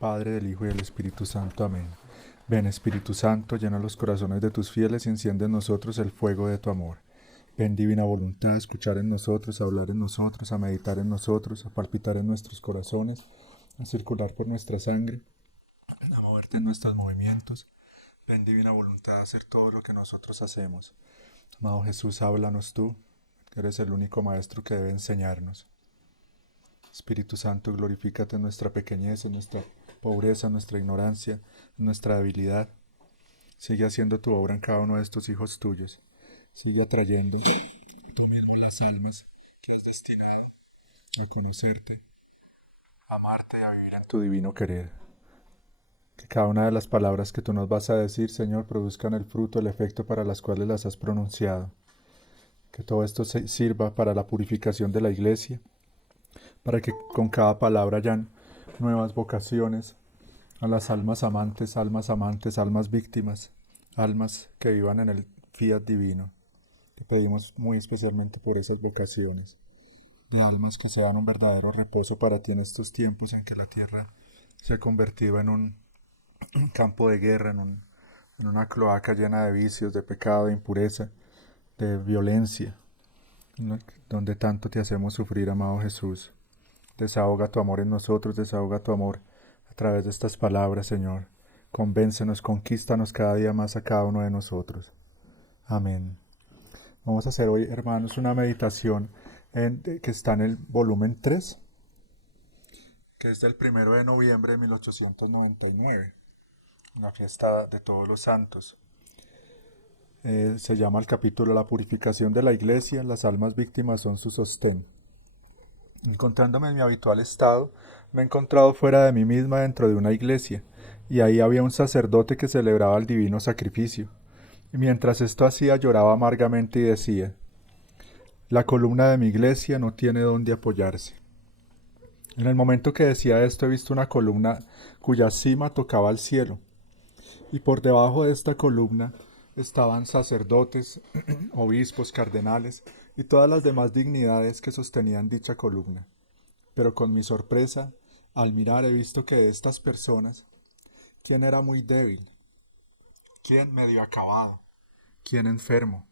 Padre, del Hijo y del Espíritu Santo. Amén. Ven, Espíritu Santo, llena los corazones de tus fieles y enciende en nosotros el fuego de tu amor. Ven, divina voluntad, a escuchar en nosotros, a hablar en nosotros, a meditar en nosotros, a palpitar en nuestros corazones, a circular por nuestra sangre, a moverte en nuestros movimientos. Ven, divina voluntad, a hacer todo lo que nosotros hacemos. Amado Jesús, háblanos tú, que eres el único maestro que debe enseñarnos. Espíritu Santo, glorifícate en nuestra pequeñez, en nuestra pobreza, en nuestra ignorancia, en nuestra debilidad. Sigue haciendo tu obra en cada uno de estos hijos tuyos. Sigue atrayendo tú mismo las almas que has destinado a conocerte, a amarte y a vivir en tu divino querer. Que cada una de las palabras que tú nos vas a decir, Señor, produzcan el fruto, el efecto para las cuales las has pronunciado. Que todo esto sirva para la purificación de la iglesia, para que con cada palabra hayan nuevas vocaciones a las almas amantes, almas víctimas, almas que vivan en el fiat divino. Te pedimos muy especialmente por esas vocaciones, de almas que sean un verdadero reposo para ti en estos tiempos en que la tierra se ha convertido en un campo de guerra, en una cloaca llena de vicios, de pecado, de impureza, de violencia, donde tanto te hacemos sufrir, amado Jesús. Desahoga tu amor en nosotros, desahoga tu amor a través de estas palabras, Señor. Convéncenos, conquístanos cada día más a cada uno de nosotros. Amén. Vamos a hacer hoy, hermanos, una meditación que está en el volumen 3, que es del 1 de noviembre de 1899, una fiesta de todos los santos. Se llama el capítulo La purificación de la iglesia, las almas víctimas son su sostén. Encontrándome en mi habitual estado, me he encontrado fuera de mí misma dentro de una iglesia, y ahí había un sacerdote que celebraba el divino sacrificio. Y mientras esto hacía lloraba amargamente y decía: la columna de mi iglesia no tiene dónde apoyarse. En el momento que decía esto he visto una columna cuya cima tocaba al cielo, y por debajo de esta columna estaban sacerdotes, obispos, cardenales y todas las demás dignidades que sostenían dicha columna. Pero con mi sorpresa, al mirar he visto que de estas personas, quién era muy débil, quién medio acabado, quién enfermo,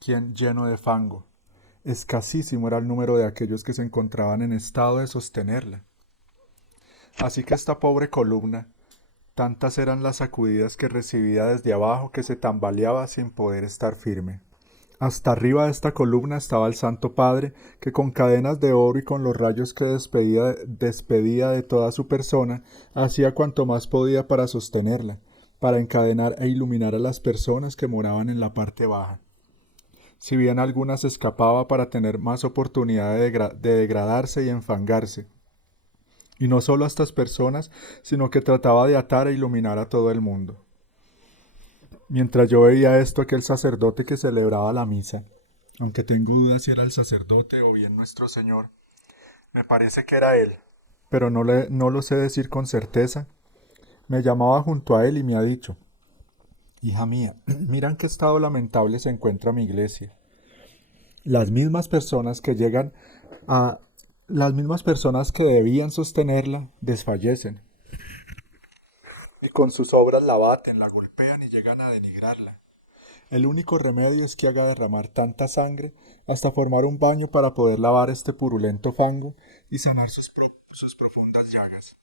quién lleno de fango. Escasísimo era el número de aquellos que se encontraban en estado de sostenerla. Así que esta pobre columna, tantas eran las sacudidas que recibía desde abajo que se tambaleaba sin poder estar firme. Hasta arriba de esta columna estaba el Santo Padre, que con cadenas de oro y con los rayos que despedía de toda su persona, hacía cuanto más podía para sostenerla, para encadenar e iluminar a las personas que moraban en la parte baja. Si bien algunas escapaba para tener más oportunidad de degradarse y enfangarse. Y no solo a estas personas, sino que trataba de atar e iluminar a todo el mundo. Mientras yo veía esto, aquel sacerdote que celebraba la misa, aunque tengo dudas si era el sacerdote o bien nuestro Señor, me parece que era él, pero no lo sé decir con certeza, me llamaba junto a él y me ha dicho: hija mía, mira en qué estado lamentable se encuentra mi iglesia. Las mismas personas que llegan a... Las mismas personas que debían sostenerla desfallecen, y con sus obras la baten, la golpean y llegan a denigrarla. El único remedio es que haga derramar tanta sangre hasta formar un baño para poder lavar este purulento fango y sanar sus profundas llagas,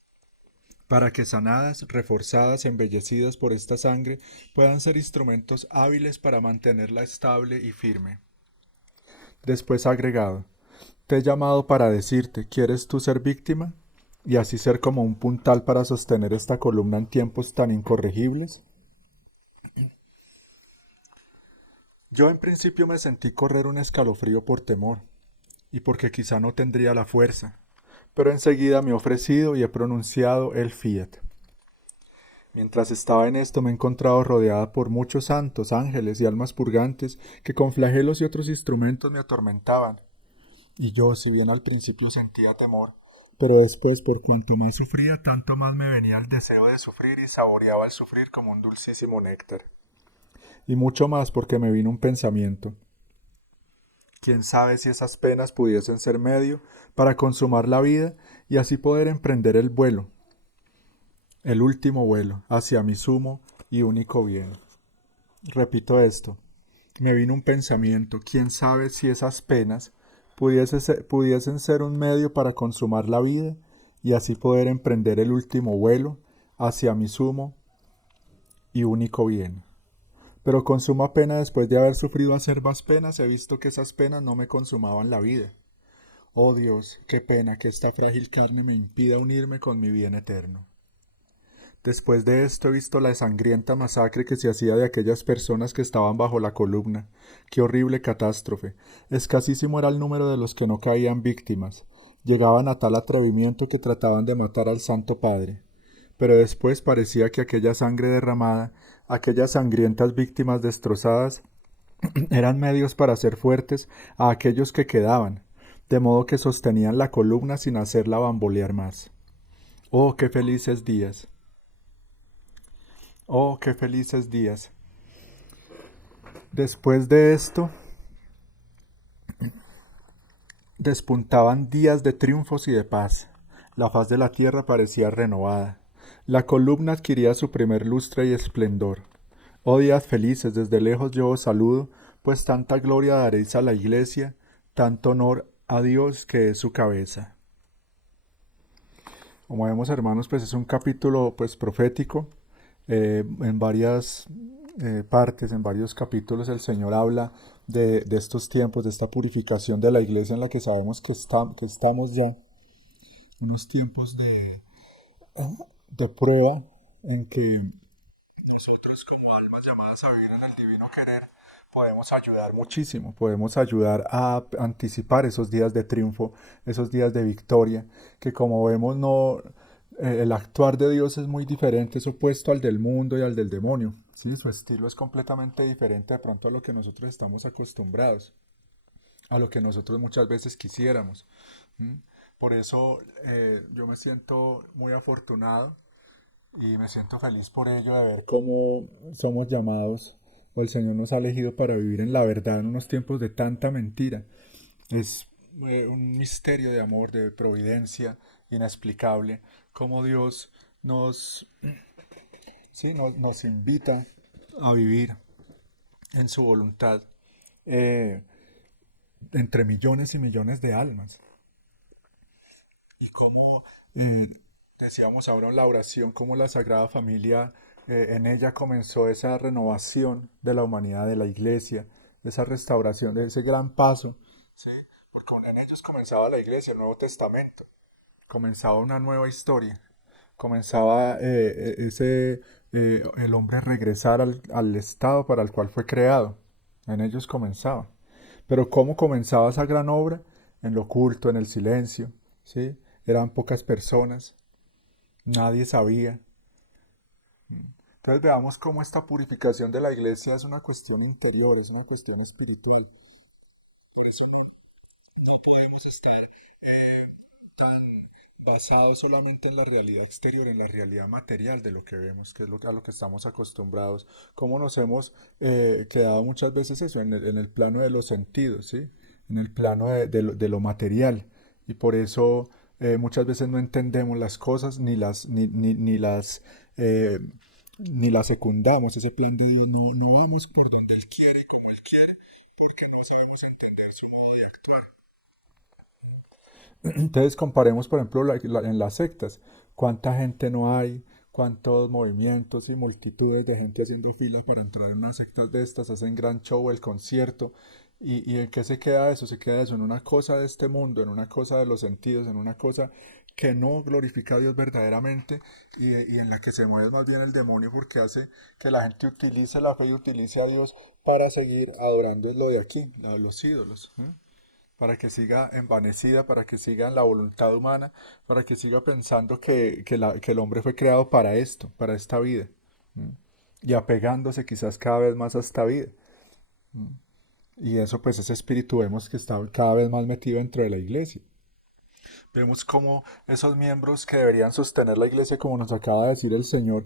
para que sanadas, reforzadas, embellecidas por esta sangre, puedan ser instrumentos hábiles para mantenerla estable y firme. Después ha agregado: te he llamado para decirte, ¿quieres tú ser víctima? Y así ser como un puntal para sostener esta columna en tiempos tan incorregibles. Yo en principio me sentí correr un escalofrío por temor, y porque quizá no tendría la fuerza, pero enseguida me he ofrecido y he pronunciado el fiat. Mientras estaba en esto me he encontrado rodeada por muchos santos, ángeles y almas purgantes que con flagelos y otros instrumentos me atormentaban. Y yo, si bien al principio sentía temor, pero después, por cuanto más sufría, tanto más me venía el deseo de sufrir y saboreaba el sufrir como un dulcísimo néctar. Y mucho más porque me vino un pensamiento: quién sabe si esas penas pudiesen ser medio para consumar la vida y así poder emprender el vuelo. el último vuelo hacia mi sumo y único bien. Repito esto. Me vino un pensamiento, quién sabe si esas penas pudiesen ser un medio para consumar la vida y así poder emprender el último vuelo hacia mi sumo y único bien. Pero con suma pena, después de haber sufrido acerbas penas, he visto que esas penas no me consumaban la vida. Oh Dios, qué pena que esta frágil carne me impida unirme con mi bien eterno. Después de esto he visto la sangrienta masacre que se hacía de aquellas personas que estaban bajo la columna. Qué horrible catástrofe. Escasísimo era el número de los que no caían víctimas. Llegaban a tal atrevimiento que trataban de matar al Santo Padre. Pero después parecía que aquella sangre derramada, aquellas sangrientas víctimas destrozadas, eran medios para hacer fuertes a aquellos que quedaban, de modo que sostenían la columna sin hacerla bambolear más. Oh, qué felices días. Oh, qué felices días. Después de esto, despuntaban días de triunfos y de paz. La faz de la tierra parecía renovada. La columna adquiría su primer lustre y esplendor. Oh días felices, desde lejos yo os saludo, pues tanta gloria daréis a la iglesia, tanto honor a Dios que es su cabeza. Como vemos, hermanos, pues es un capítulo pues profético. En varias partes, en varios capítulos, el Señor habla de estos tiempos, de esta purificación de la iglesia en la que sabemos que estamos ya. Unos tiempos de prueba en que nosotros como almas llamadas a vivir en el divino querer podemos ayudar muchísimo, podemos ayudar a anticipar esos días de triunfo, esos días de victoria, que como vemos no, el actuar de Dios es muy diferente, es opuesto al del mundo y al del demonio, ¿sí? Su estilo es completamente diferente de pronto a lo que nosotros estamos acostumbrados, a lo que nosotros muchas veces quisiéramos. ¿Mm? Por eso yo me siento muy afortunado y me siento feliz por ello de ver cómo somos llamados o el Señor nos ha elegido para vivir en la verdad en unos tiempos de tanta mentira. Es un misterio de amor, de providencia inexplicable, cómo Dios nos, sí, nos invita a vivir en su voluntad eh, entre millones y millones de almas. Y cómo decíamos ahora en la oración, cómo la Sagrada Familia, en ella comenzó esa renovación de la humanidad, de la iglesia, esa restauración, de ese gran paso. ¿Sí? Porque en ellos comenzaba la iglesia, el Nuevo Testamento, comenzaba una nueva historia, comenzaba el hombre regresar al estado para el cual fue creado. En ellos comenzaba. Pero ¿cómo comenzaba esa gran obra? En lo oculto, en el silencio, ¿sí? Eran pocas personas, nadie sabía. Entonces veamos cómo esta purificación de la iglesia es una cuestión interior, es una cuestión espiritual. Por eso no podemos estar tan basados solamente en la realidad exterior, en la realidad material de lo que vemos, que es a lo que estamos acostumbrados. Cómo nos hemos quedado muchas veces eso, en el plano de los sentidos, ¿sí? En el plano de lo material. Y por eso muchas veces no entendemos las cosas eh, ni las secundamos. Ese plan de Dios no vamos por donde Él quiere y como Él quiere, porque no sabemos entender su modo de actuar. Entonces comparemos, por ejemplo, en las sectas, cuánta gente no hay, cuántos movimientos y multitudes de gente haciendo filas para entrar en unas sectas de estas, hacen gran show, el concierto, y ¿en qué se queda eso? Se queda eso en una cosa de este mundo, en una cosa de los sentidos, en una cosa que no glorifica a Dios verdaderamente y en la que se mueve más bien el demonio porque hace que la gente utilice la fe y utilice a Dios para seguir adorando lo de aquí, a los ídolos. ¿Eh? Para que siga envanecida, para que siga en la voluntad humana, para que siga pensando que el hombre fue creado para esto, para esta vida, ¿m? Y apegándose quizás cada vez más a esta vida. Y eso, pues ese espíritu vemos que está cada vez más metido dentro de la iglesia. Vemos cómo esos miembros que deberían sostener la iglesia, como nos acaba de decir el Señor,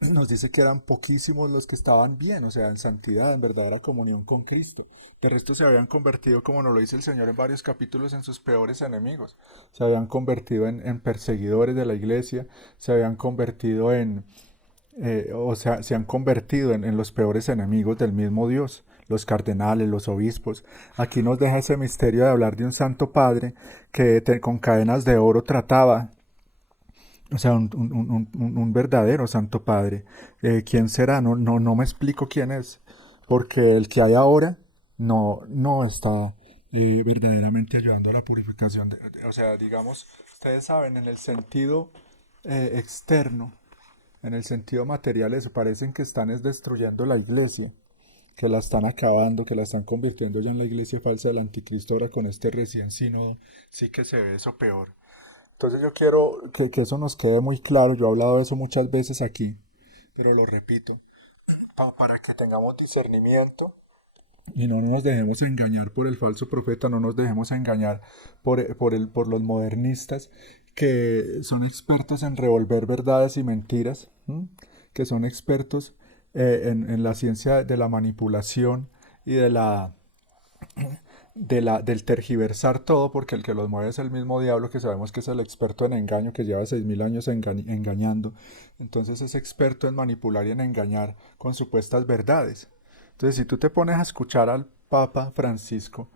nos dice que eran poquísimos los que estaban bien, o sea, en santidad, en verdadera comunión con Cristo. De resto se habían convertido, como nos lo dice el Señor en varios capítulos, en sus peores enemigos. Se habían convertido en perseguidores de la iglesia, se habían convertido o sea, se han convertido en los peores enemigos del mismo Dios, los cardenales, los obispos. Aquí nos deja ese misterio de hablar de un santo padre que con cadenas de oro trataba, o sea, un verdadero santo padre. ¿Quién será? No me explico quién es, porque el que hay ahora no está verdaderamente ayudando a la purificación. O sea, digamos, ustedes saben, en el sentido externo, en el sentido material, eso parecen que están es destruyendo la iglesia, que la están acabando, que la están convirtiendo ya en la iglesia falsa del anticristo ahora con este recién sínodo, sí que se ve eso peor. Entonces yo quiero que eso nos quede muy claro, yo he hablado de eso muchas veces aquí, pero lo repito, para que tengamos discernimiento y no nos dejemos engañar por el falso profeta, no nos dejemos engañar por los modernistas que son expertos en revolver verdades y mentiras, ¿m? Que son expertos en la ciencia de la manipulación y del tergiversar todo, porque el que los mueve es el mismo diablo, que sabemos que es el experto en engaño, que lleva 6000 años engañando. Entonces es experto en manipular y en engañar con supuestas verdades. Entonces, si tú te pones a escuchar al Papa Francisco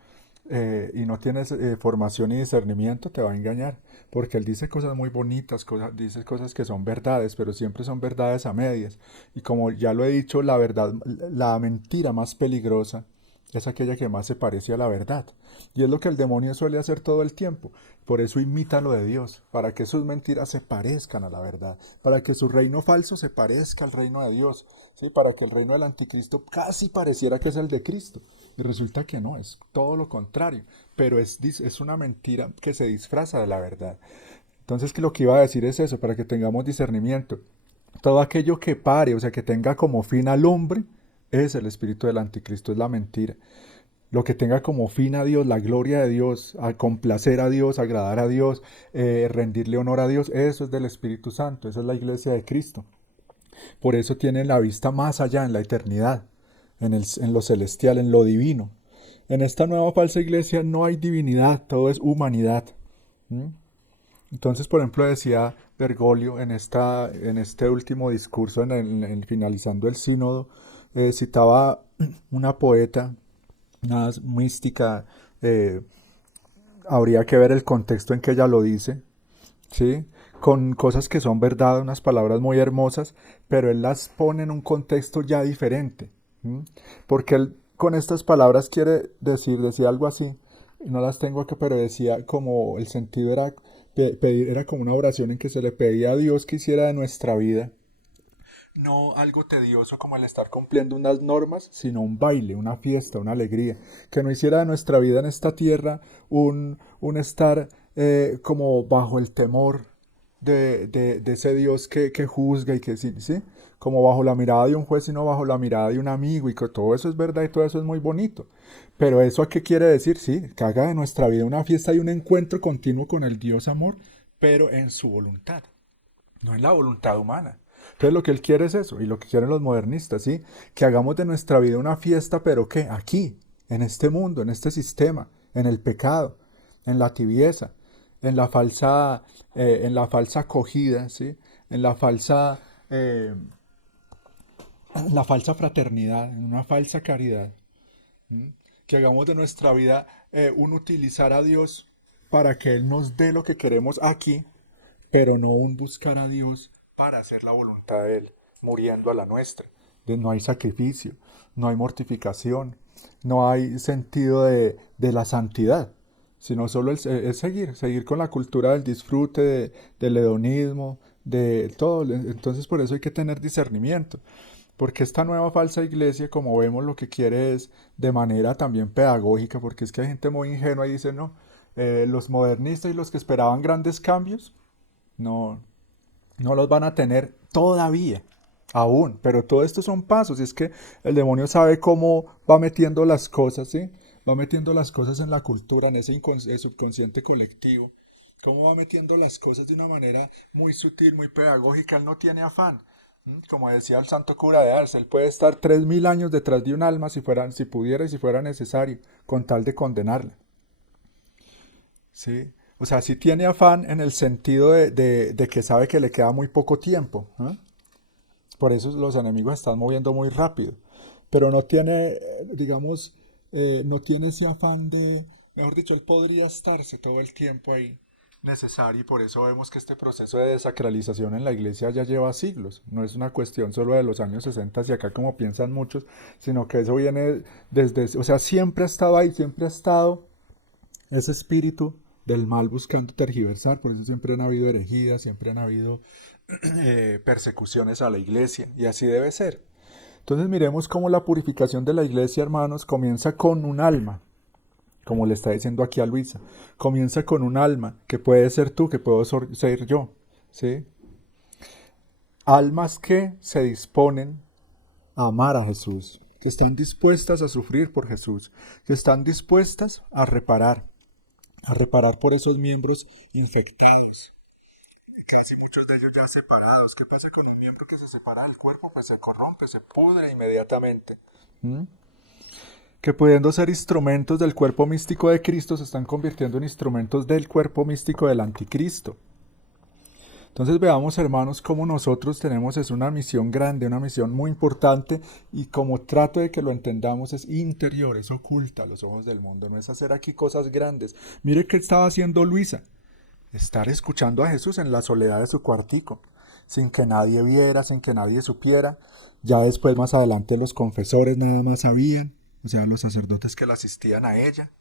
y no tienes formación y discernimiento, te va a engañar, porque él dice cosas muy bonitas, dice cosas que son verdades, pero siempre son verdades a medias. Y como ya lo he dicho, la verdad, la mentira más peligrosa es aquella que más se parece a la verdad. Y es lo que el demonio suele hacer todo el tiempo. Por eso imita lo de Dios, para que sus mentiras se parezcan a la verdad, para que su reino falso se parezca al reino de Dios, ¿sí? Para que el reino del anticristo casi pareciera que es el de Cristo. Y resulta que no, es todo lo contrario. Pero es una mentira que se disfraza de la verdad. Entonces, que lo que iba a decir es eso, para que tengamos discernimiento. Todo aquello que pare, o sea, que tenga como fin al hombre, es el espíritu del anticristo, es la mentira. Lo que tenga como fin a Dios, la gloria de Dios, a complacer a Dios, agradar a Dios, rendirle honor a Dios, eso es del Espíritu Santo, eso es la iglesia de Cristo. Por eso tienen la vista más allá, en la eternidad, en lo celestial, en lo divino. En esta nueva falsa iglesia no hay divinidad, todo es humanidad. ¿Mm? Entonces, por ejemplo, decía Bergoglio en este último discurso, finalizando el sínodo, citaba una poeta, una mística, habría que ver el contexto en que ella lo dice, ¿sí? Con cosas que son verdad, unas palabras muy hermosas, pero él las pone en un contexto ya diferente, ¿m? Porque él con estas palabras quiere decía algo así, no las tengo acá, pero decía como el sentido era pedir, era como una oración en que se le pedía a Dios que hiciera de nuestra vida no algo tedioso como el estar cumpliendo unas normas, sino un baile, una fiesta, una alegría. Que no hiciera de nuestra vida en esta tierra un estar como bajo el temor de ese Dios que juzga y que sí, como bajo la mirada de un juez, sino bajo la mirada de un amigo, y que todo eso es verdad y todo eso es muy bonito. Pero ¿eso a qué quiere decir? Sí, que haga de nuestra vida una fiesta y un encuentro continuo con el Dios amor, pero en su voluntad, no en la voluntad humana. Entonces lo que él quiere es eso, y lo que quieren los modernistas, ¿sí? Que hagamos de nuestra vida una fiesta, pero ¿qué? Aquí, en este mundo, en este sistema, en el pecado, en la tibieza, en la falsa acogida, ¿sí? En la falsa fraternidad, en una falsa caridad. ¿Mm? Que hagamos de nuestra vida un utilizar a Dios para que Él nos dé lo que queremos aquí, pero no un buscar a Dios para hacer la voluntad de Él, muriendo a la nuestra. Entonces no hay sacrificio, no hay mortificación, no hay sentido de la santidad, sino solo es seguir con la cultura del disfrute, del hedonismo, de todo. Entonces por eso hay que tener discernimiento. Porque esta nueva falsa iglesia, como vemos, lo que quiere es de manera también pedagógica, porque es que hay gente muy ingenua y dice, no, los modernistas y los que esperaban grandes cambios, no, no los van a tener todavía, aún, pero todo esto son pasos, y es que el demonio sabe cómo va metiendo las cosas, ¿sí? Va metiendo las cosas en la cultura, en ese subconsciente colectivo, Cómo va metiendo las cosas de una manera muy sutil, muy pedagógica. Él no tiene afán. Como decía el santo cura de Ars, él puede estar 3000 años detrás de un alma si pudiera y si fuera necesario, con tal de condenarla. ¿Sí? O sea, sí tiene afán en el sentido de que sabe que le queda muy poco tiempo. ¿Ah? Por eso los enemigos están moviendo muy rápido. Pero no tiene, digamos, no tiene ese afán mejor dicho, él podría estarse todo el tiempo ahí necesario y por eso vemos que este proceso de desacralización en la iglesia ya lleva siglos. No es una cuestión solo de los años 60 y acá como piensan muchos, sino que eso viene desde, o sea, siempre ha estado ahí, siempre ha estado ese espíritu del mal buscando tergiversar, por eso siempre han habido herejías, siempre han habido persecuciones a la iglesia, y así debe ser. Entonces miremos cómo la purificación de la iglesia, hermanos, comienza con un alma, como le está diciendo aquí a Luisa. Comienza con un alma, que puede ser tú, que puedo ser yo, ¿sí? Almas que se disponen a amar a Jesús, que están dispuestas a sufrir por Jesús, que están dispuestas a reparar por esos miembros infectados, casi muchos de ellos ya separados. ¿Qué pasa con un miembro que se separa del cuerpo? Pues se corrompe, se pudre inmediatamente. ¿Mm? Que pudiendo ser instrumentos del cuerpo místico de Cristo, se están convirtiendo en instrumentos del cuerpo místico del anticristo. Entonces veamos, hermanos, cómo nosotros tenemos es una misión grande, una misión muy importante, y como trato de que lo entendamos es interior, es oculta a los ojos del mundo, no es hacer aquí cosas grandes. Mire qué estaba haciendo Luisa, estar escuchando a Jesús en la soledad de su cuartico, sin que nadie viera, sin que nadie supiera. Ya después, más adelante, los confesores nada más sabían, o sea, los sacerdotes que la asistían a ella.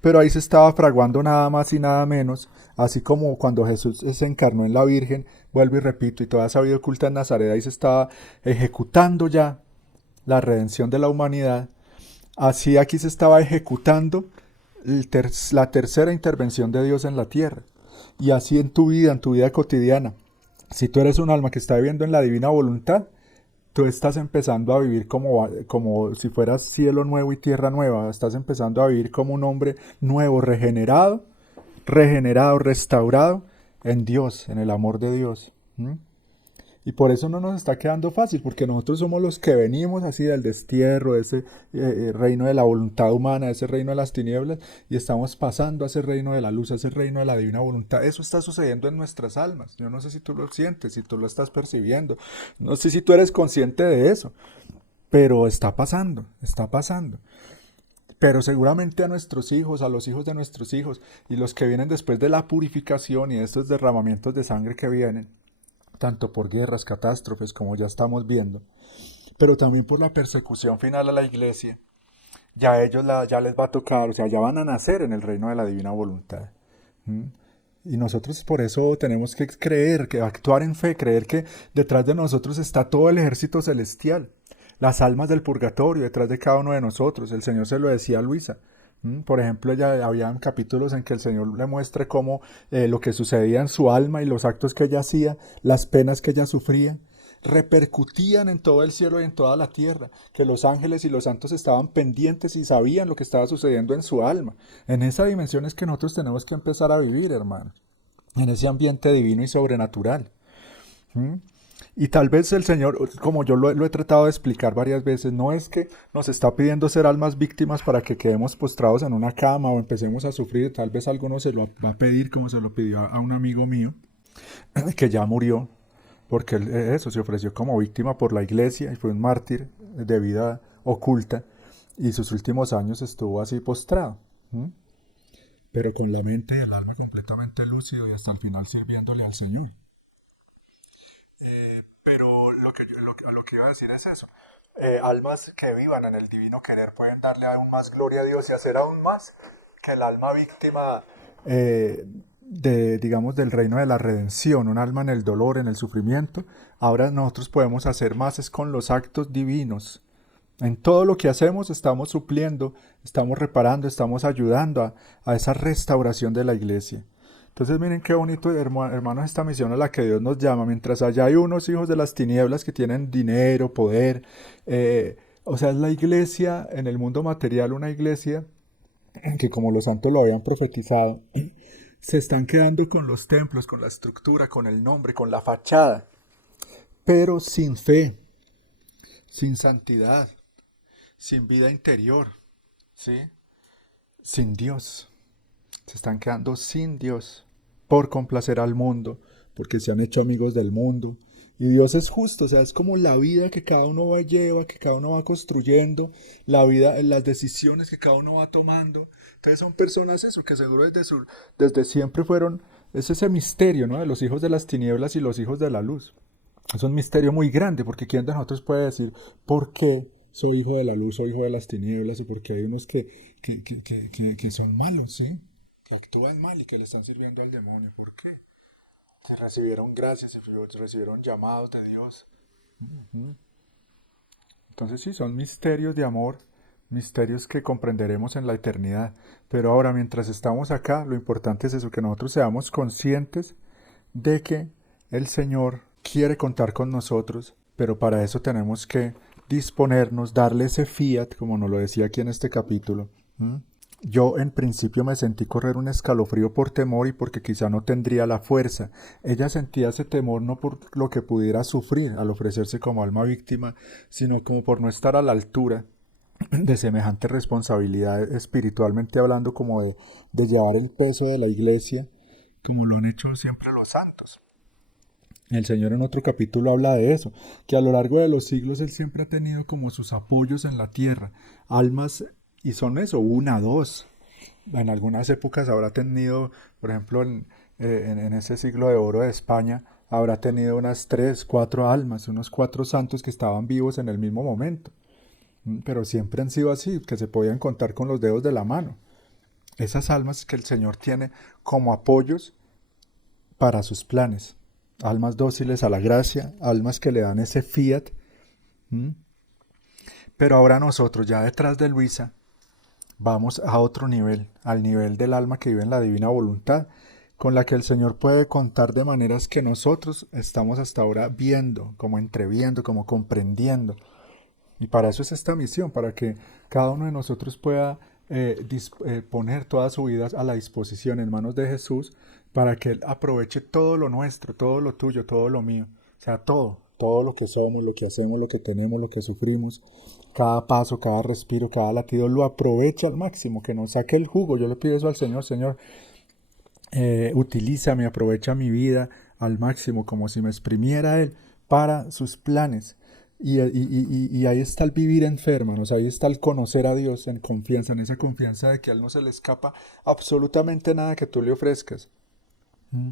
Pero ahí se estaba fraguando nada más y nada menos, así como cuando Jesús se encarnó en la Virgen, vuelvo y repito, y toda esa vida oculta en Nazaret, ahí se estaba ejecutando ya la redención de la humanidad. Así aquí se estaba ejecutando la tercera intervención de Dios en la tierra. Y así en tu vida cotidiana, si tú eres un alma que está viviendo en la divina voluntad, tú estás empezando a vivir como si fueras cielo nuevo y tierra nueva. Estás empezando a vivir como un hombre nuevo, regenerado, restaurado en Dios, en el amor de Dios. ¿Mm? Y por eso no nos está quedando fácil, porque nosotros somos los que venimos así del destierro, de ese reino de la voluntad humana, de ese reino de las tinieblas, y estamos pasando a ese reino de la luz, a ese reino de la divina voluntad. Eso está sucediendo en nuestras almas. Yo no sé si tú lo sientes, si tú lo estás percibiendo, no sé si tú eres consciente de eso, pero está pasando, está pasando. Pero seguramente a nuestros hijos, a los hijos de nuestros hijos, y los que vienen después de la purificación y de estos derramamientos de sangre que vienen, tanto por guerras, catástrofes, como ya estamos viendo, pero también por la persecución final a la iglesia, ya a ellos ya les va a tocar, o sea, ya van a nacer en el reino de la divina voluntad. ¿Mm? Y nosotros por eso tenemos que creer, que actuar en fe, creer que detrás de nosotros está todo el ejército celestial, las almas del purgatorio detrás de cada uno de nosotros. El Señor se lo decía a Luisa. Por ejemplo, ya había capítulos en que el Señor le muestra cómo lo que sucedía en su alma y los actos que ella hacía, las penas que ella sufría, repercutían en todo el cielo y en toda la tierra, que los ángeles y los santos estaban pendientes y sabían lo que estaba sucediendo en su alma. En esa dimensión es que nosotros tenemos que empezar a vivir, hermano, en ese ambiente divino y sobrenatural. ¿Mm? Y tal vez el Señor, como yo lo he tratado de explicar varias veces, no es que nos está pidiendo ser almas víctimas para que quedemos postrados en una cama o empecemos a sufrir. Tal vez alguno se lo va a pedir como se lo pidió a un amigo mío que ya murió, porque él, eso se ofreció como víctima por la iglesia y fue un mártir de vida oculta y sus últimos años estuvo así postrado. ¿Mm? Pero con la mente y el alma completamente lúcido y hasta el final sirviéndole al Señor. Pero a lo que iba a decir es eso. Almas que vivan en el divino querer pueden darle aún más gloria a Dios y hacer aún más que el alma víctima digamos, del reino de la redención, un alma en el dolor, en el sufrimiento. Ahora nosotros podemos hacer más es con los actos divinos. En todo lo que hacemos estamos supliendo, estamos reparando, estamos ayudando a esa restauración de la iglesia. Entonces miren qué bonito, hermanos, esta misión a la que Dios nos llama. Mientras allá hay unos hijos de las tinieblas que tienen dinero, poder, o sea, es la iglesia en el mundo material, una iglesia que como los santos lo habían profetizado, se están quedando con los templos, con la estructura, con el nombre, con la fachada, pero sin fe, sin santidad, sin vida interior, ¿sí? Sin Dios. Se están quedando sin Dios por complacer al mundo, porque se han hecho amigos del mundo. Y Dios es justo, o sea, es como la vida que cada uno lleva, que cada uno va construyendo, la vida, las decisiones que cada uno va tomando. Entonces son personas eso, que seguro desde siempre fueron, es ese misterio, ¿no? De los hijos de las tinieblas y los hijos de la luz. Es un misterio muy grande, porque ¿quién de nosotros puede decir por qué soy hijo de la luz, soy hijo de las tinieblas? Y porque hay unos que son malos, ¿sí? Que actúan mal y que le están sirviendo al demonio. ¿Por qué? Que recibieron gracias, recibieron llamados de Dios. Ujú. Entonces sí, son misterios de amor, misterios que comprenderemos en la eternidad. Pero ahora, mientras estamos acá, lo importante es eso, que nosotros seamos conscientes de que el Señor quiere contar con nosotros, pero para eso tenemos que disponernos, darle ese fiat, como nos lo decía aquí en este capítulo. ¿Mm? Yo en principio me sentí correr un escalofrío por temor y porque quizá no tendría la fuerza. Ella sentía ese temor no por lo que pudiera sufrir al ofrecerse como alma víctima, sino como por no estar a la altura de semejante responsabilidad espiritualmente hablando, como de llevar el peso de la iglesia, como lo han hecho siempre los santos. El Señor en otro capítulo habla de eso, que a lo largo de los siglos Él siempre ha tenido como sus apoyos en la tierra, almas, y son eso, una, dos. En algunas épocas habrá tenido, por ejemplo, en ese siglo de oro de España, habrá tenido unas tres, cuatro almas, unos cuatro santos que estaban vivos en el mismo momento. Pero siempre han sido así, que se podían contar con los dedos de la mano. Esas almas que el Señor tiene como apoyos para sus planes. Almas dóciles a la gracia, almas que le dan ese fiat. ¿Mm? Pero ahora nosotros, ya detrás de Luisa, vamos a otro nivel, al nivel del alma que vive en la divina voluntad, con la que el Señor puede contar de maneras que nosotros estamos hasta ahora viendo, como entreviendo, como comprendiendo. Y para eso es esta misión, para que cada uno de nosotros pueda poner toda su vida a la disposición en manos de Jesús, para que Él aproveche todo lo nuestro, todo lo tuyo, todo lo mío. O sea, todo lo que somos, lo que hacemos, lo que tenemos, lo que sufrimos, cada paso, cada respiro, cada latido, lo aproveche al máximo, que nos saque el jugo. Yo le pido eso al Señor, Señor, utilízame, aprovecha mi vida al máximo, como si me exprimiera Él para sus planes. Y ahí está el vivir enfermo, ¿no? Ahí está el conocer a Dios en confianza, en esa confianza de que a Él no se le escapa absolutamente nada que tú le ofrezcas. ¿Mm?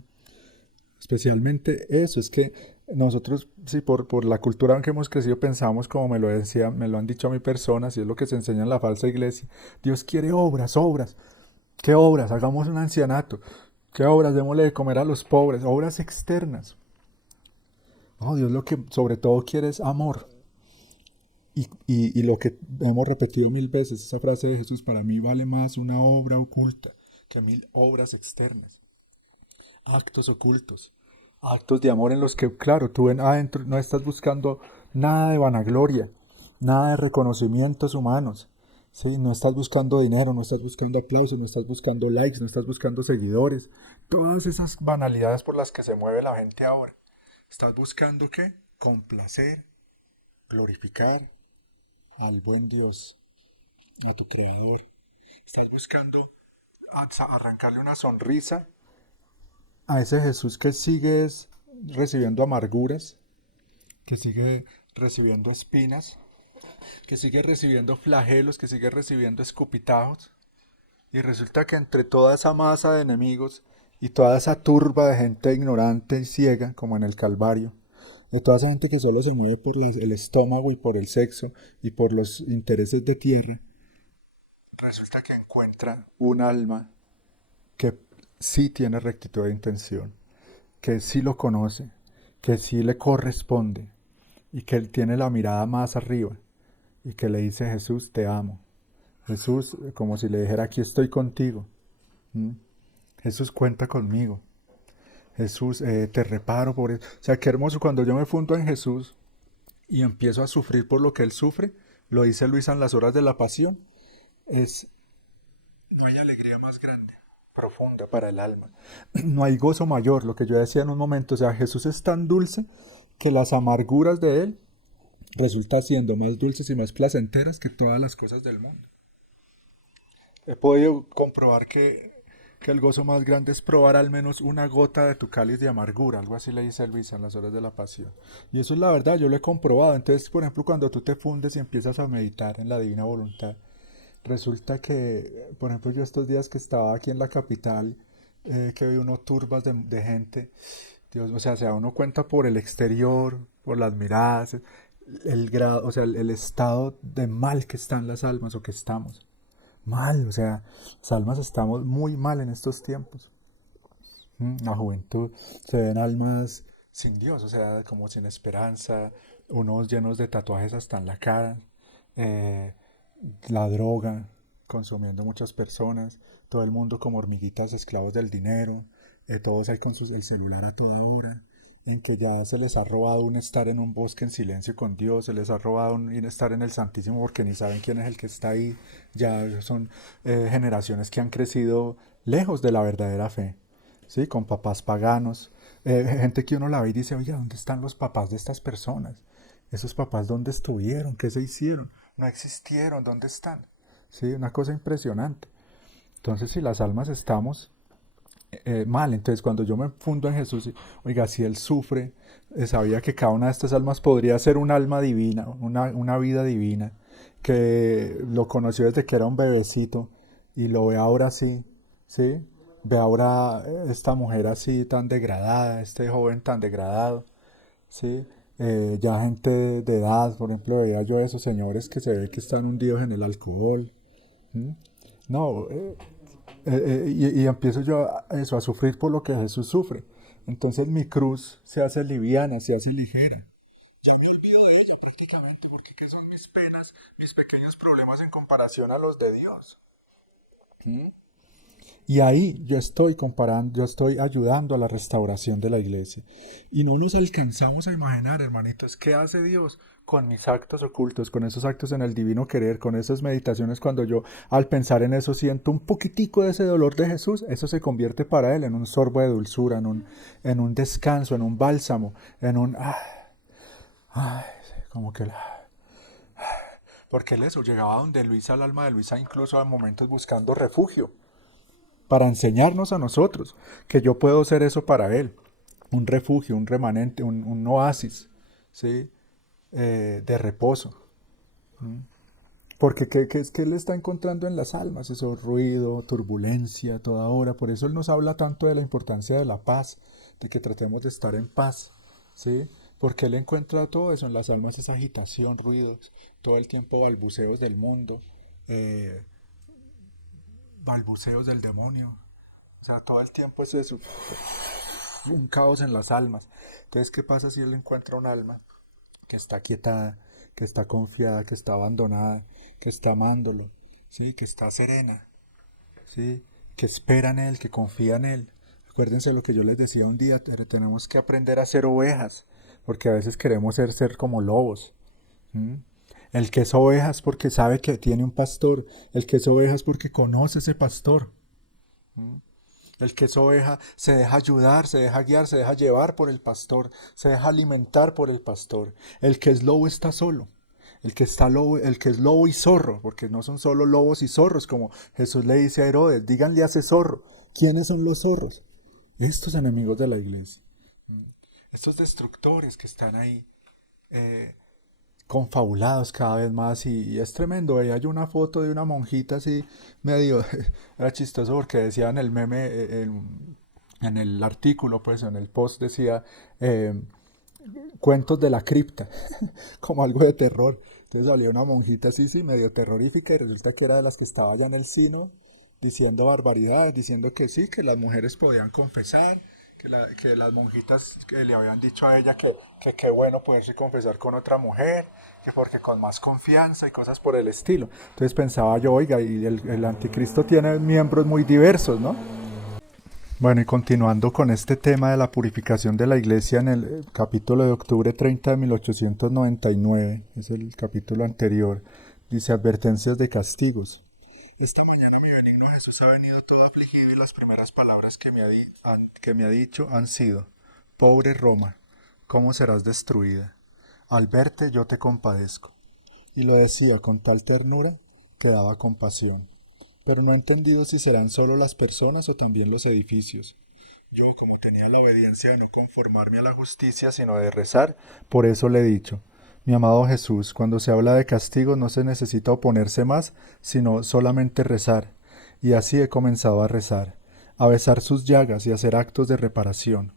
Especialmente eso, es que nosotros, sí, por la cultura en que hemos crecido, pensamos, como me lo decía, me lo han dicho a mi persona, si es lo que se enseña en la falsa iglesia, Dios quiere obras, obras. ¿Qué obras? Hagamos un ancianato. ¿Qué obras? Démosle de comer a los pobres, obras externas. No, Dios lo que sobre todo quiere es amor. Y lo que hemos repetido mil veces, esa frase de Jesús, para mí vale más una obra oculta que mil obras externas. Actos ocultos, actos de amor en los que, claro, tú adentro no estás buscando nada de vanagloria, nada de reconocimientos humanos. Sí, no estás buscando dinero, no estás buscando aplausos, no estás buscando likes, no estás buscando seguidores. Todas esas banalidades por las que se mueve la gente ahora. ¿Estás buscando qué? Complacer, glorificar al buen Dios, a tu Creador. Estás buscando arrancarle una sonrisa a ese Jesús que sigue recibiendo amarguras, que sigue recibiendo espinas, que sigue recibiendo flagelos, que sigue recibiendo escupitajos. Y resulta que entre toda esa masa de enemigos y toda esa turba de gente ignorante y ciega, como en el Calvario, de toda esa gente que solo se mueve por el estómago y por el sexo y por los intereses de tierra, resulta que encuentra un alma que sí tiene rectitud de intención, que sí lo conoce, que sí le corresponde y que él tiene la mirada más arriba y que le dice: Jesús, te amo. Jesús, como si le dijera: aquí estoy contigo. ¿Mm? Jesús, cuenta conmigo. Jesús, te reparo por eso. O sea, qué hermoso cuando yo me fundo en Jesús y empiezo a sufrir por lo que Él sufre. Lo dice Luisa en las horas de la pasión. Es, no hay alegría más grande, profunda para el alma. No hay gozo mayor, lo que yo decía en un momento, o sea, Jesús es tan dulce que las amarguras de Él resultan siendo más dulces y más placenteras que todas las cosas del mundo. He podido comprobar que el gozo más grande es probar al menos una gota de tu cáliz de amargura, algo así le dice Luisa en las horas de la pasión. Y eso es la verdad, yo lo he comprobado. Entonces, por ejemplo, cuando tú te fundes y empiezas a meditar en la divina voluntad, resulta que, por ejemplo, yo estos días que estaba aquí en la capital, que vi uno turbas de gente, Dios, o sea, se da uno cuenta por el exterior, por las miradas, el grado, o sea, el estado de mal que están las almas o que estamos. Mal, o sea, las almas estamos muy mal en estos tiempos. La juventud se ven almas sin Dios, o sea, como sin esperanza, unos llenos de tatuajes hasta en la cara, eh, la droga, consumiendo muchas personas, todo el mundo como hormiguitas esclavos del dinero, todos ahí con el celular a toda hora, en que ya se les ha robado un estar en un bosque en silencio con Dios, se les ha robado un estar en el Santísimo porque ni saben quién es el que está ahí, ya son generaciones que han crecido lejos de la verdadera fe, ¿sí? Con papás paganos, gente que uno la ve y dice, oye, ¿dónde están los papás de estas personas? ¿Esos papás dónde estuvieron? ¿Qué se hicieron? No existieron, ¿dónde están? Sí, una cosa impresionante. Entonces, si las almas estamos mal, entonces cuando yo me fundo en Jesús, oiga, si Él sufre, sabía que cada una de estas almas podría ser un alma divina, una vida divina, que lo conoció desde que era un bebecito y lo ve ahora así, ¿sí? Ve ahora esta mujer así tan degradada, este joven tan degradado, ¿sí? Ya gente de edad, por ejemplo, veía yo a esos señores que se ve que están hundidos en el alcohol. ¿Mm? No, y empiezo yo a sufrir por lo que Jesús sufre. Entonces mi cruz se hace liviana, se hace ligera. Ya me olvido de ella prácticamente porque ¿qué son mis penas, mis pequeños problemas en comparación a los de Dios? Y ahí yo estoy comparando, yo estoy ayudando a la restauración de la iglesia. Y no nos alcanzamos a imaginar, hermanitos, qué hace Dios con mis actos ocultos, con esos actos en el divino querer, con esas meditaciones cuando yo al pensar en eso siento un poquitico de ese dolor de Jesús, eso se convierte para Él en un sorbo de dulzura, en un descanso, en un bálsamo, en un... Ay, como que... Porque Él eso llegaba donde Luisa, al alma de Luisa, incluso a momentos buscando refugio para enseñarnos a nosotros que yo puedo ser eso para Él, un refugio, un remanente, un oasis, ¿sí? De reposo. Porque ¿qué es que Él está encontrando en las almas? Eso, ruido, turbulencia, toda hora. Por eso Él nos habla tanto de la importancia de la paz, de que tratemos de estar en paz, ¿sí? Porque Él encuentra todo eso en las almas, esa agitación, ruidos, todo el tiempo balbuceos del mundo, eh, balbuceos del demonio. O sea, todo el tiempo es eso, un caos en las almas. Entonces, ¿qué pasa si él encuentra un alma que está quietada, que está confiada, que está abandonada, que está amándolo, ¿sí? Que está serena, ¿sí? Que espera en él, que confía en él? Acuérdense lo que yo les decía un día, tenemos que aprender a ser ovejas, porque a veces queremos ser como lobos. ¿Mm? El que es oveja es porque sabe que tiene un pastor, el que es oveja es porque conoce ese pastor. El que es oveja se deja ayudar, se deja guiar, se deja llevar por el pastor, se deja alimentar por el pastor. El que es lobo está solo. El que es lobo y zorro, porque no son solo lobos y zorros, como Jesús le dice a Herodes, díganle a ese zorro, ¿quiénes son los zorros? Estos enemigos de la iglesia, estos destructores que están ahí, eh, confabulados cada vez más y es tremendo. Veía yo una foto de una monjita así medio, era chistoso porque decía en el meme, en el artículo, pues en el post decía cuentos de la cripta, como algo de terror. Entonces salía una monjita así, sí, medio terrorífica y resulta que era de las que estaba allá en el sino diciendo barbaridades, diciendo que sí, que las mujeres podían confesar, que las monjitas que le habían dicho a ella que qué bueno poderse confesar con otra mujer, que porque con más confianza y cosas por el estilo. Entonces pensaba yo, oiga, y el anticristo tiene miembros muy diversos, ¿no? Bueno, y continuando con este tema de la purificación de la iglesia en el capítulo de octubre 30 de 1899, es el capítulo anterior, dice advertencias de castigos. Esta mañana mi benigno Jesús ha venido todo afligido y las primeras palabras que me ha dicho han sido: Pobre Roma, ¿cómo serás destruida? Al verte yo te compadezco. Y lo decía con tal ternura que daba compasión. Pero no he entendido si serán solo las personas o también los edificios. Yo, como tenía la obediencia de no conformarme a la justicia, sino de rezar, por eso le he dicho: mi amado Jesús, cuando se habla de castigo no se necesita oponerse más, sino solamente rezar. Y así he comenzado a rezar, a besar sus llagas y a hacer actos de reparación.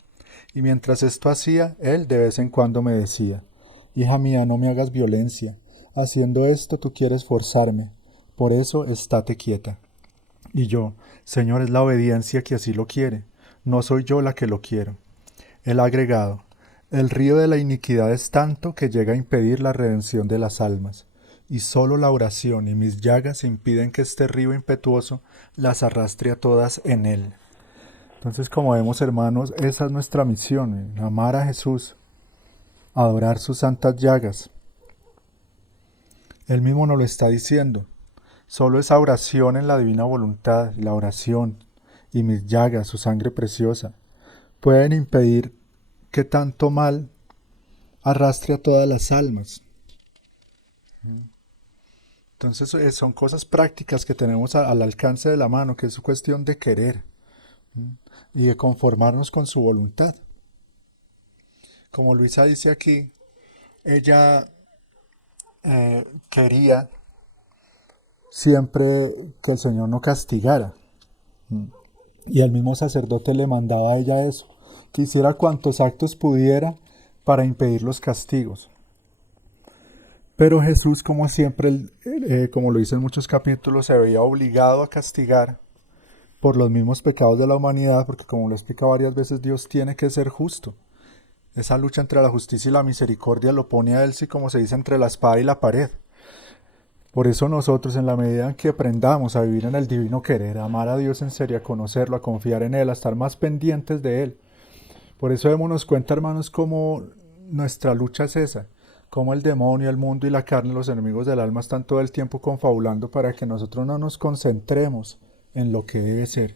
Y mientras esto hacía, él de vez en cuando me decía: hija mía, no me hagas violencia. Haciendo esto tú quieres forzarme. Por eso estate quieta. Y yo: Señor, es la obediencia que así lo quiere. No soy yo la que lo quiero. Él ha agregado: el río de la iniquidad es tanto que llega a impedir la redención de las almas, y solo la oración y mis llagas impiden que este río impetuoso las arrastre a todas en él. Entonces, como vemos, hermanos, esa es nuestra misión: amar a Jesús, adorar sus santas llagas. Él mismo nos lo está diciendo. Solo esa oración en la divina voluntad, la oración y mis llagas, su sangre preciosa, pueden impedir que tanto mal arrastre a todas las almas. Entonces son cosas prácticas que tenemos al alcance de la mano, que es cuestión de querer y de conformarnos con su voluntad. Como Luisa dice aquí, ella quería siempre que el Señor no castigara. Y el mismo sacerdote le mandaba a ella eso, que hiciera cuantos actos pudiera para impedir los castigos. Pero Jesús, como siempre, como lo dice en muchos capítulos, se veía obligado a castigar por los mismos pecados de la humanidad, porque como lo explica varias veces, Dios tiene que ser justo. Esa lucha entre la justicia y la misericordia lo pone a él, sí, como se dice, entre la espada y la pared. Por eso nosotros, en la medida en que aprendamos a vivir en el divino querer, a amar a Dios en serio, a conocerlo, a confiar en Él, a estar más pendientes de Él. Por eso démonos cuenta, hermanos, cómo nuestra lucha es esa, cómo el demonio, el mundo y la carne, los enemigos del alma, están todo el tiempo confabulando para que nosotros no nos concentremos en lo que debe ser,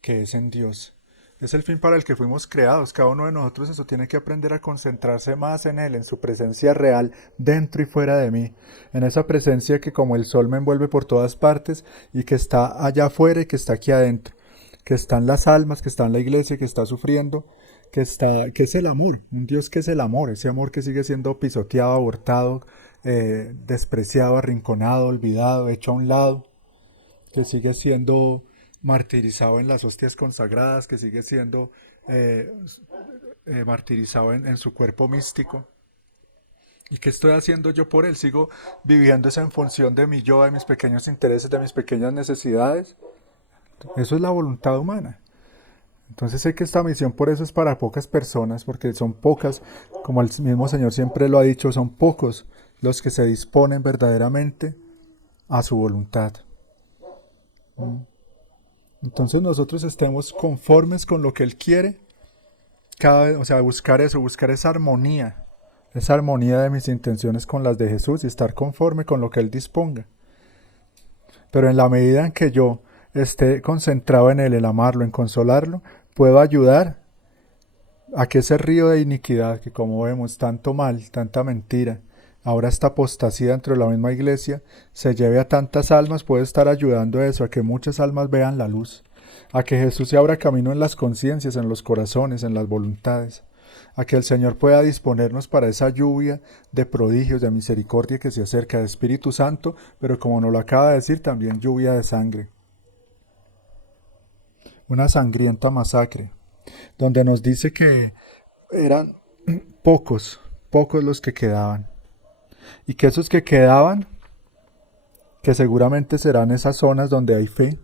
que es en Dios. Es el fin para el que fuimos creados. Cada uno de nosotros eso tiene que aprender a concentrarse más en Él, en su presencia real, dentro y fuera de mí. En esa presencia que como el sol me envuelve por todas partes y que está allá afuera y que está aquí adentro. Que está en las almas, que está en la iglesia, que está sufriendo, que es el amor. Un Dios que es el amor. Ese amor que sigue siendo pisoteado, abortado, despreciado, arrinconado, olvidado, hecho a un lado. Que sigue siendo martirizado en las hostias consagradas, que sigue siendo martirizado en su cuerpo místico. ¿Y qué estoy haciendo yo por él? ¿Sigo viviendo esa en función de mi yo, de mis pequeños intereses, de mis pequeñas necesidades? Eso es la voluntad humana. Entonces sé que esta misión por eso es para pocas personas, porque son pocas, como el mismo Señor siempre lo ha dicho, son pocos los que se disponen verdaderamente a su voluntad. Entonces nosotros estemos conformes con lo que Él quiere, cada vez, o sea, buscar eso, buscar esa armonía de mis intenciones con las de Jesús y estar conforme con lo que Él disponga. Pero en la medida en que yo esté concentrado en Él, en amarlo, en consolarlo, puedo ayudar a que ese río de iniquidad, que como vemos, tanto mal, tanta mentira, ahora esta apostasía dentro de la misma iglesia, se lleve a tantas almas, puede estar ayudando a eso, a que muchas almas vean la luz, a que Jesús se abra camino en las conciencias, en los corazones, en las voluntades, a que el Señor pueda disponernos para esa lluvia de prodigios, de misericordia que se acerca, de Espíritu Santo, pero como nos lo acaba de decir, también lluvia de sangre. Una sangrienta masacre, donde nos dice que eran pocos los que quedaban. Y que esos que quedaban, que seguramente serán esas zonas donde hay fe,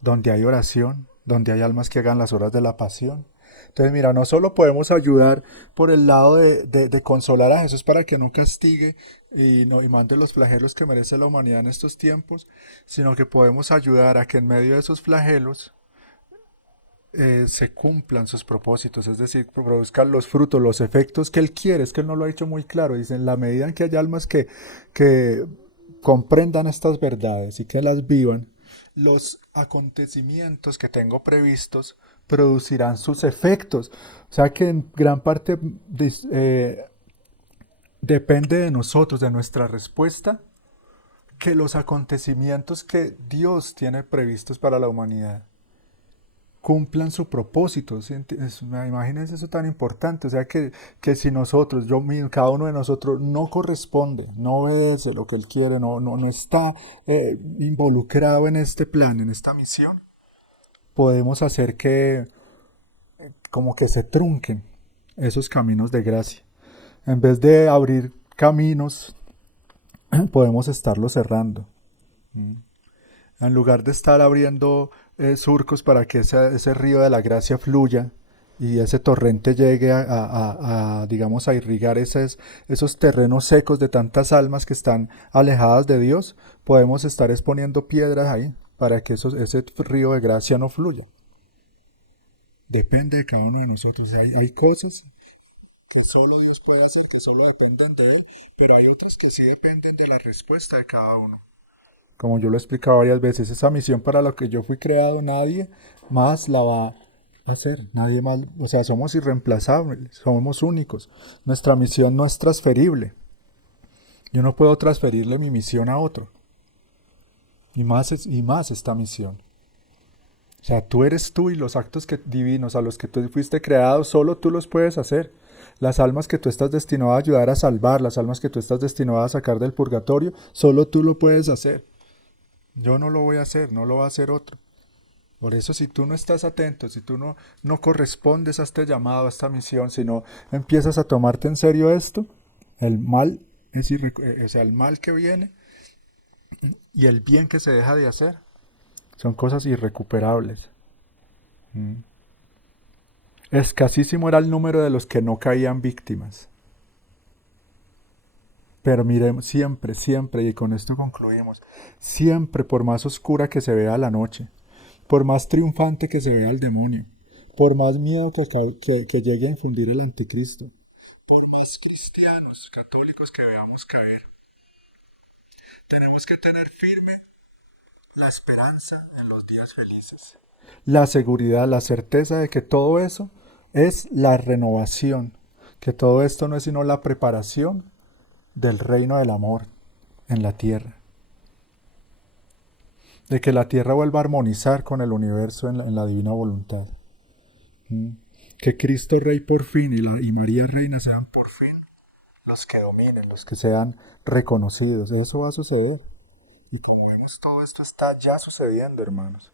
donde hay oración, donde hay almas que hagan las horas de la pasión. Entonces mira, no solo podemos ayudar por el lado de consolar a Jesús para que no castigue y mande los flagelos que merece la humanidad en estos tiempos, sino que podemos ayudar a que en medio de esos flagelos se cumplan sus propósitos, es decir, produzcan los frutos, los efectos que Él quiere. Es que Él no lo ha dicho muy claro. Dice, en la medida en que haya almas que comprendan estas verdades y que las vivan, los acontecimientos que tengo previstos producirán sus efectos. O sea que en gran parte depende de nosotros, de nuestra respuesta, que los acontecimientos que Dios tiene previstos para la humanidad cumplan su propósito. ¿Sí? Imagínense eso tan importante. O sea que si nosotros, yo mismo, cada uno de nosotros no corresponde, no obedece lo que Él quiere, no está involucrado en este plan, en esta misión, podemos hacer que como que se trunquen esos caminos de gracia. En vez de abrir caminos, podemos estarlos cerrando. En lugar de estar abriendo surcos para que ese río de la gracia fluya y ese torrente llegue digamos, a irrigar esos terrenos secos de tantas almas que están alejadas de Dios, podemos estar exponiendo piedras ahí para que ese río de gracia no fluya. Depende de cada uno de nosotros. Hay cosas que solo Dios puede hacer, que solo dependen de Él, pero hay otras que sí dependen de la respuesta de cada uno. Como yo lo he explicado varias veces, esa misión para la que yo fui creado, nadie más la va a hacer, nadie más, o sea, somos irreemplazables, somos únicos. Nuestra misión no es transferible. Yo no puedo transferirle mi misión a otro. Y más esta misión. O sea, tú eres tú y los actos divinos a los que tú fuiste creado, solo tú los puedes hacer. Las almas que tú estás destinado a ayudar a salvar, las almas que tú estás destinado a sacar del purgatorio, solo tú lo puedes hacer. Yo no lo voy a hacer, no lo va a hacer otro. Por eso si tú no estás atento, si tú no correspondes a este llamado, a esta misión, si no empiezas a tomarte en serio esto, el mal o sea, el mal que viene y el bien que se deja de hacer son cosas irrecuperables. Escasísimo era el número de los que no caían víctimas. Pero miremos siempre, siempre, y con esto concluimos, siempre por más oscura que se vea la noche, por más triunfante que se vea el demonio, por más miedo que llegue a infundir el anticristo, por más cristianos, católicos que veamos caer, tenemos que tener firme la esperanza en los días felices, la seguridad, la certeza de que todo eso es la renovación, que todo esto no es sino la preparación del reino del amor en la tierra, de que la tierra vuelva a armonizar con el universo en la divina voluntad. Que Cristo Rey por fin y María Reina sean por fin los que dominen, los que sean reconocidos. Eso va a suceder. Y como vemos, todo esto está ya sucediendo, hermanos.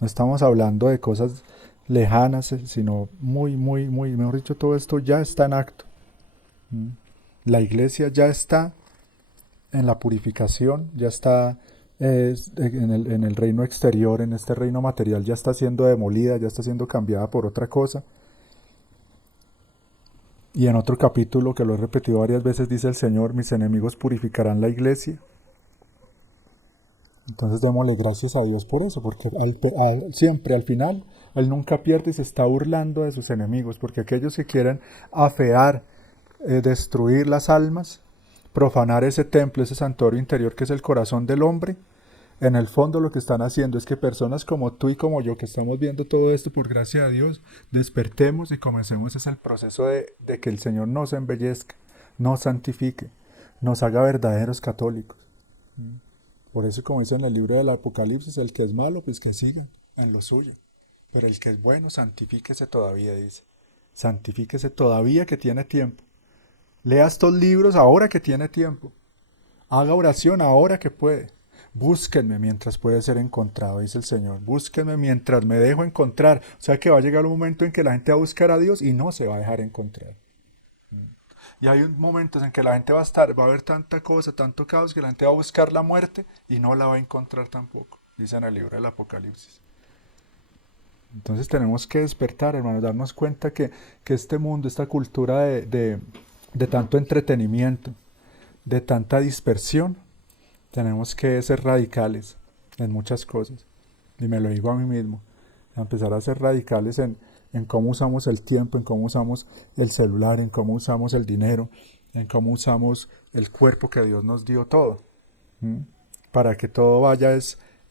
No estamos hablando de cosas lejanas, sino muy, mejor dicho, todo esto ya está en acto. La iglesia ya está en la purificación, ya está en el reino exterior, en este reino material, ya está siendo demolida, ya está siendo cambiada por otra cosa. Y en otro capítulo, que lo he repetido varias veces, dice el Señor, mis enemigos purificarán la iglesia. Entonces démosle gracias a Dios por eso, porque siempre al final Él nunca pierde y se está burlando de sus enemigos, porque aquellos que quieren afear, destruir las almas, profanar ese templo, ese santuario interior que es el corazón del hombre, en el fondo lo que están haciendo es que personas como tú y como yo, que estamos viendo todo esto por gracia de Dios, despertemos y comencemos ese el proceso de que el Señor nos embellezca, nos santifique, nos haga verdaderos católicos. Por eso, como dice en el libro del Apocalipsis, el que es malo, pues que siga en lo suyo. Pero el que es bueno, santifíquese todavía, dice. Santifíquese todavía que tiene tiempo. Lea estos libros ahora que tiene tiempo. Haga oración ahora que puede. Búsquenme mientras puede ser encontrado, dice el Señor. Búsquenme mientras me dejo encontrar. O sea que va a llegar un momento en que la gente va a buscar a Dios y no se va a dejar encontrar. Y hay momentos en que la gente va a haber tanta cosa, tanto caos, que la gente va a buscar la muerte y no la va a encontrar tampoco, dice en el libro del Apocalipsis. Entonces tenemos que despertar, hermanos, darnos cuenta que este mundo, esta cultura de tanto entretenimiento, de tanta dispersión, tenemos que ser radicales en muchas cosas. Y me lo digo a mí mismo, a empezar a ser radicales en cómo usamos el tiempo, en cómo usamos el celular, en cómo usamos el dinero, en cómo usamos el cuerpo que Dios nos dio todo. Para que todo vaya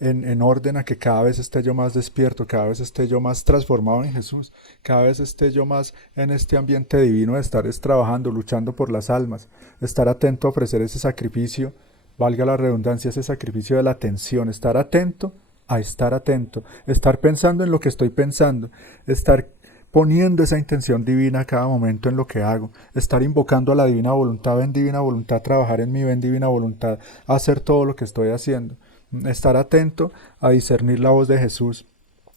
en orden a que cada vez esté yo más despierto, cada vez esté yo más transformado en Jesús, cada vez esté yo más en este ambiente divino de estar trabajando, luchando por las almas, estar atento a ofrecer ese sacrificio, valga la redundancia, ese sacrificio de la atención, estar atento a estar atento, estar pensando en lo que estoy pensando, estar poniendo esa intención divina a cada momento en lo que hago, estar invocando a la divina voluntad, ven divina voluntad, trabajar en mí, ven divina voluntad, hacer todo lo que estoy haciendo, estar atento a discernir la voz de Jesús,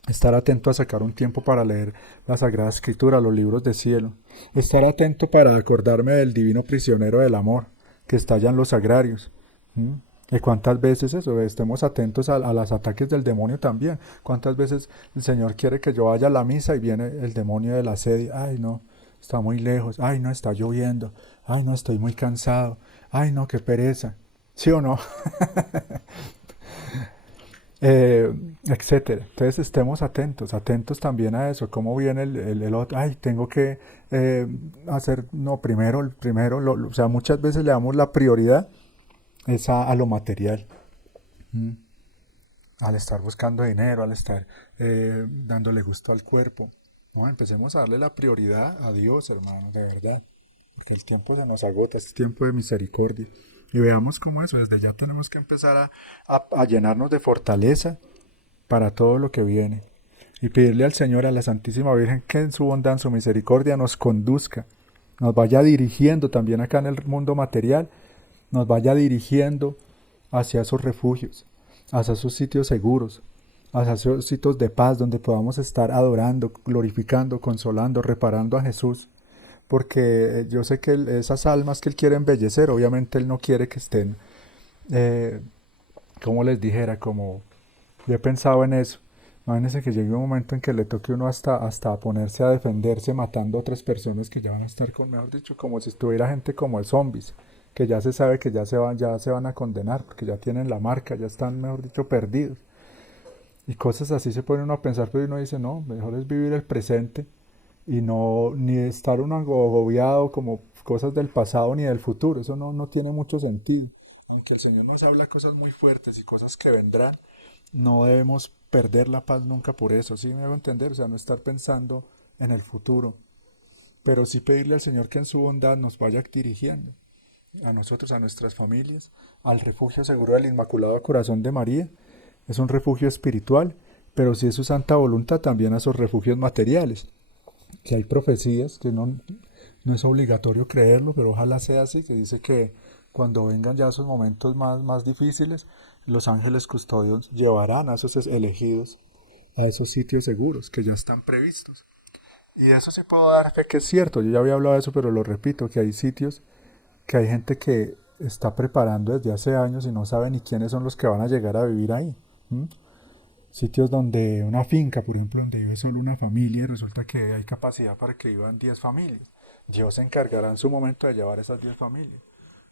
estar atento a sacar un tiempo para leer la Sagrada Escritura, los libros de cielo, estar atento para acordarme del divino prisionero del amor que está allá en los sagrarios. ¿Y cuántas veces eso? Estemos atentos a los ataques del demonio también. ¿Cuántas veces el Señor quiere que yo vaya a la misa y viene el demonio de la sed? Ay, no, está muy lejos. Ay, no, está lloviendo. Ay, no, estoy muy cansado. Ay, no, qué pereza. ¿Sí o no? Etcétera. Entonces estemos atentos, atentos también a eso, cómo viene el otro, ay, tengo que hacer, no, primero, o sea, muchas veces le damos la prioridad es a lo material, ¿m? Al estar buscando dinero, al estar dándole gusto al cuerpo, no, empecemos a darle la prioridad a Dios, hermano, de verdad, porque el tiempo se nos agota, es tiempo de misericordia. Y veamos cómo eso, desde ya tenemos que empezar a llenarnos de fortaleza para todo lo que viene. Y pedirle al Señor, a la Santísima Virgen, que en su bondad, en su misericordia nos conduzca, nos vaya dirigiendo también acá en el mundo material, nos vaya dirigiendo hacia esos refugios, hacia esos sitios seguros, hacia esos sitios de paz donde podamos estar adorando, glorificando, consolando, reparando a Jesús. Porque yo sé que esas almas que Él quiere embellecer, obviamente Él no quiere que estén, como les dijera, como yo he pensado en eso. Imagínense que llegue un momento en que le toque uno hasta ponerse a defenderse matando a otras personas que ya van a estar con, mejor dicho, como si estuviera gente como de zombies, que ya se sabe que ya se van a condenar, porque ya tienen la marca, ya están, mejor dicho, perdidos. Y cosas así se pone uno a pensar, pero uno dice, no, mejor es vivir el presente y no ni estar uno agobiado como cosas del pasado ni del futuro, eso no tiene mucho sentido. Aunque el Señor nos habla cosas muy fuertes y cosas que vendrán, no debemos perder la paz nunca por eso, ¿sí me hago entender? O sea, no estar pensando en el futuro, pero sí pedirle al Señor que en su bondad nos vaya dirigiendo, a nosotros, a nuestras familias, al refugio seguro del Inmaculado Corazón de María. Es un refugio espiritual, pero si es su santa voluntad también a esos refugios materiales, que hay profecías que no es obligatorio creerlo, pero ojalá sea así, que dice que cuando vengan ya esos momentos más difíciles, los ángeles custodios llevarán a esos elegidos a esos sitios seguros que ya están previstos. Y de eso sí puedo dar fe que es cierto, yo ya había hablado de eso, pero lo repito, que hay sitios, que hay gente que está preparando desde hace años y no sabe ni quiénes son los que van a llegar a vivir ahí. ¿Mm? Sitios donde una finca, por ejemplo, donde vive solo una familia y resulta que hay capacidad para que vivan 10 familias. Dios se encargará en su momento de llevar esas 10 familias.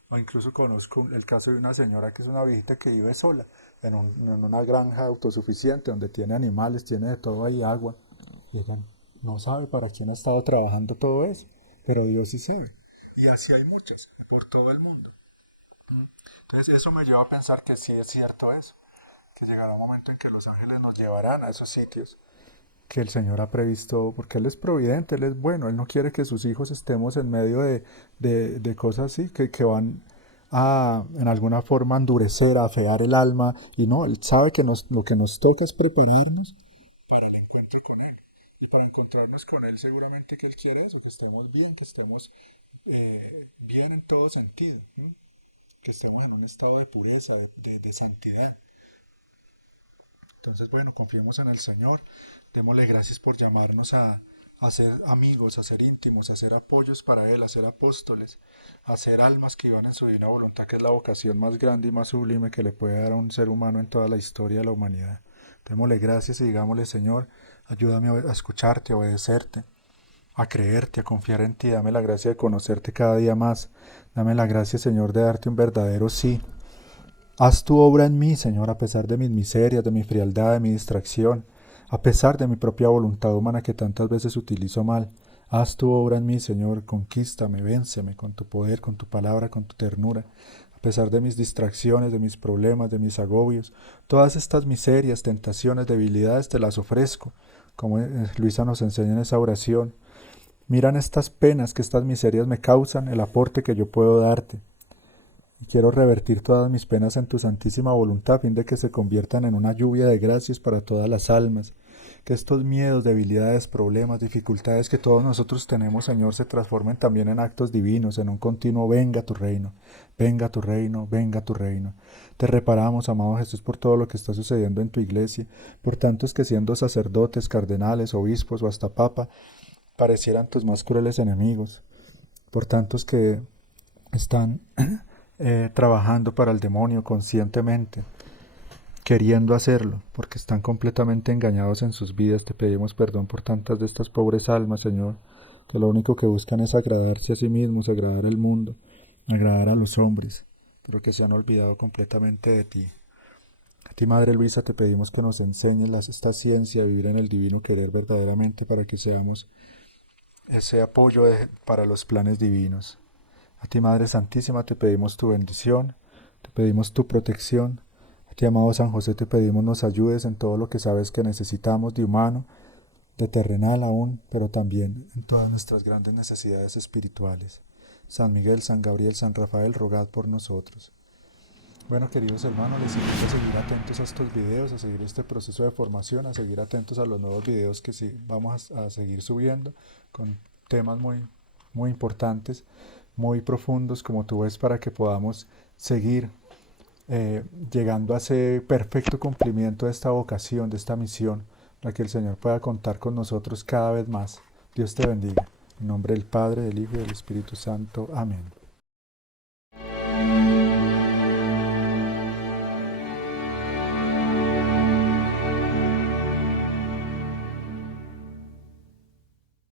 O incluso conozco el caso de una señora que es una viejita que vive sola en una granja autosuficiente donde tiene animales, tiene de todo ahí, agua. Y ella no sabe para quién ha estado trabajando todo eso, pero Dios sí sabe. Y así hay muchas, por todo el mundo. Entonces eso me lleva a pensar que sí es cierto eso, que llegará un momento en que los ángeles nos llevarán a esos sitios que el Señor ha previsto, porque Él es providente, Él es bueno, Él no quiere que sus hijos estemos en medio de cosas así, que van a, en alguna forma, endurecer, a afear el alma, y no, Él sabe que lo que nos toca es prepararnos para encontrarnos con Él, seguramente que Él quiere eso, que estemos bien, que estemos bien en todo sentido, ¿sí? Que estemos en un estado de pureza, de santidad. Entonces, bueno, confiemos en el Señor, démosle gracias por llamarnos a ser amigos, a ser íntimos, a ser apoyos para Él, a ser apóstoles, a ser almas que iban en su divina voluntad, que es la vocación más grande y más sublime que le puede dar a un ser humano en toda la historia de la humanidad. Démosle gracias y digámosle, Señor, ayúdame a escucharte, a obedecerte, a creerte, a confiar en ti. Dame la gracia de conocerte cada día más. Dame la gracia, Señor, de darte un verdadero sí. Haz tu obra en mí, Señor, a pesar de mis miserias, de mi frialdad, de mi distracción, a pesar de mi propia voluntad humana que tantas veces utilizo mal. Haz tu obra en mí, Señor, conquístame, vénceme con tu poder, con tu palabra, con tu ternura. A pesar de mis distracciones, de mis problemas, de mis agobios, todas estas miserias, tentaciones, debilidades te las ofrezco, como Luisa nos enseña en esa oración. Miran estas penas que estas miserias me causan, el aporte que yo puedo darte. Y quiero revertir todas mis penas en tu santísima voluntad, a fin de que se conviertan en una lluvia de gracias para todas las almas. Que estos miedos, debilidades, problemas, dificultades que todos nosotros tenemos, Señor, se transformen también en actos divinos, en un continuo venga tu reino, venga tu reino, venga tu reino. Te reparamos, amado Jesús, por todo lo que está sucediendo en tu iglesia, por tantos que siendo sacerdotes, cardenales, obispos o hasta papa, parecieran tus más crueles enemigos, por tantos que están trabajando para el demonio conscientemente, queriendo hacerlo, porque están completamente engañados en sus vidas. Te pedimos perdón por tantas de estas pobres almas, Señor, que lo único que buscan es agradarse a sí mismos, agradar al mundo, agradar a los hombres, pero que se han olvidado completamente de ti. A ti, Madre Luisa, te pedimos que nos enseñes esta ciencia de vivir en el divino querer verdaderamente, para que seamos ese apoyo para los planes divinos. A ti, Madre Santísima, te pedimos tu bendición, te pedimos tu protección. A ti, amado San José, te pedimos nos ayudes en todo lo que sabes que necesitamos de humano, de terrenal aún, pero también en todas nuestras grandes necesidades espirituales. San Miguel, San Gabriel, San Rafael, rogad por nosotros. Bueno, queridos hermanos, les invito a seguir atentos a estos videos, a seguir este proceso de formación, a seguir atentos a los nuevos videos que sí vamos a seguir subiendo, con temas muy importantes, muy profundos, como tú ves, para que podamos seguir llegando a ese perfecto cumplimiento de esta vocación, de esta misión, para que el Señor pueda contar con nosotros cada vez más. Dios te bendiga. En nombre del Padre, del Hijo y del Espíritu Santo. Amén.